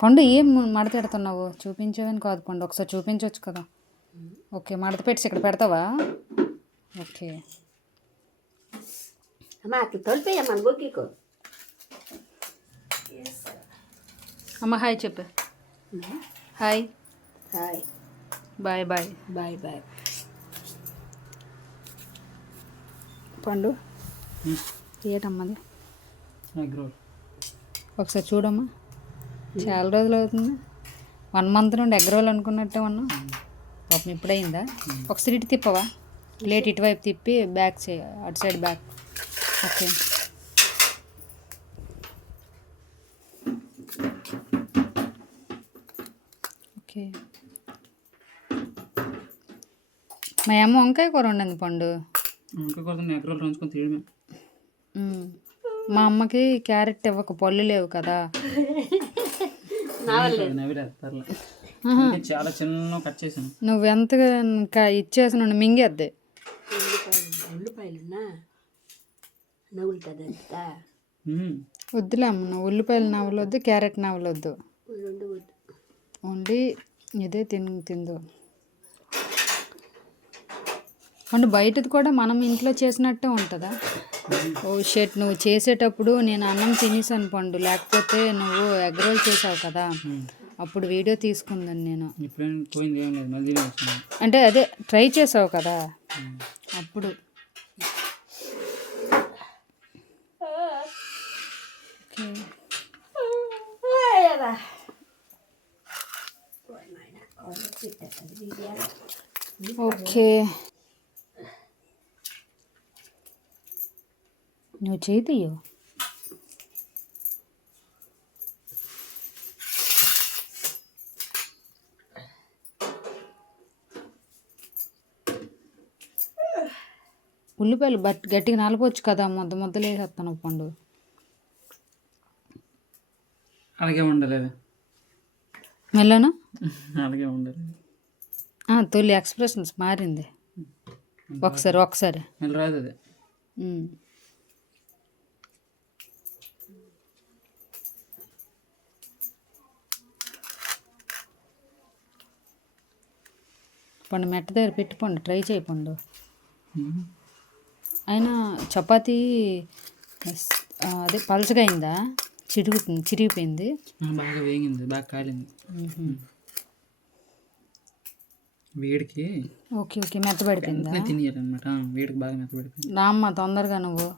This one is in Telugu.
పండు ఏం మడత పెడుతున్నావు? చూపించేవని కాదు పండు, ఒకసారి చూపించవచ్చు కదా. ఓకే, మడత పెట్టి ఇక్కడ పెడతావా? ఓకే అమ్మ హాయ్ చెప్పు. Hi hi bye bye bye bye. పండు ఏటమ్మది? ఒకసారి చూడమ్మా. చాలా రోజులు అవుతుంది, 1 month నుండి ఎగ్ రోల్ అనుకున్నట్టే ఉన్నాం. పాపం ఇప్పుడైందా? ఒకసారి ఇటు తిప్పవా, ప్లేట్ ఇటువైపు తిప్పి బ్యాక్ చేయ, అటు సైడ్ బ్యాక్. Okay okay. మా అమ్మ వంకాయ కూర వండింది పండు. మా అమ్మకి క్యారెట్ ఇవ్వక, పళ్ళు లేవు కదా. చాలా చిన్న కట్ చేసాను. నువ్వు ఎంతగా ఇచ్చేసి నుండి మింగేద్ది. వద్దులే అమ్మ, నువ్వు ఉల్లిపాయలు నవ్వులు వద్దు, క్యారెట్ నవ్వులు వద్దు, ఓన్లీ ఇదే తిందు. అంటే బయటది కూడా మనం ఇంట్లో చేసినట్టే ఉంటుందా? ఓ షెట్, నువ్వు చేసేటప్పుడు నేను అన్నం తినేసాను పండు, లేకపోతే నువ్వు ఎగ్ రోల్ చేసావు కదా, అప్పుడు వీడియో తీసుకుందని నేను. అంటే అదే ట్రై చేసావు కదా అప్పుడు. ఓకే నువ్వు చేతియో. ఉల్లిపాయలు గట్టిగా నలపవచ్చు కదా, ముద్దలు వేసేస్తాను పండు. అలాగే ఉండలేదు, మెల్లనా అలాగే ఉండలేదు. తొలి ఎక్స్ప్రెషన్స్ మారింది. ఒకసారి రాదు అది. పండు మెట్ట దగ్గర పెట్టుకోండి, ట్రై చేయకండు. అయినా చపాతీ అదే పలచగా అయిందా, చిరిగిపోయింది. బాగా వేగింది, బాగా కాలింది వేడికి. ఓకే మెత్తబడిపోయిందా? తినేయాలన్నమాట, వేడికి బాగా మెత్తబడిపోయింది. రామ్మ తొందరగా నువ్వు.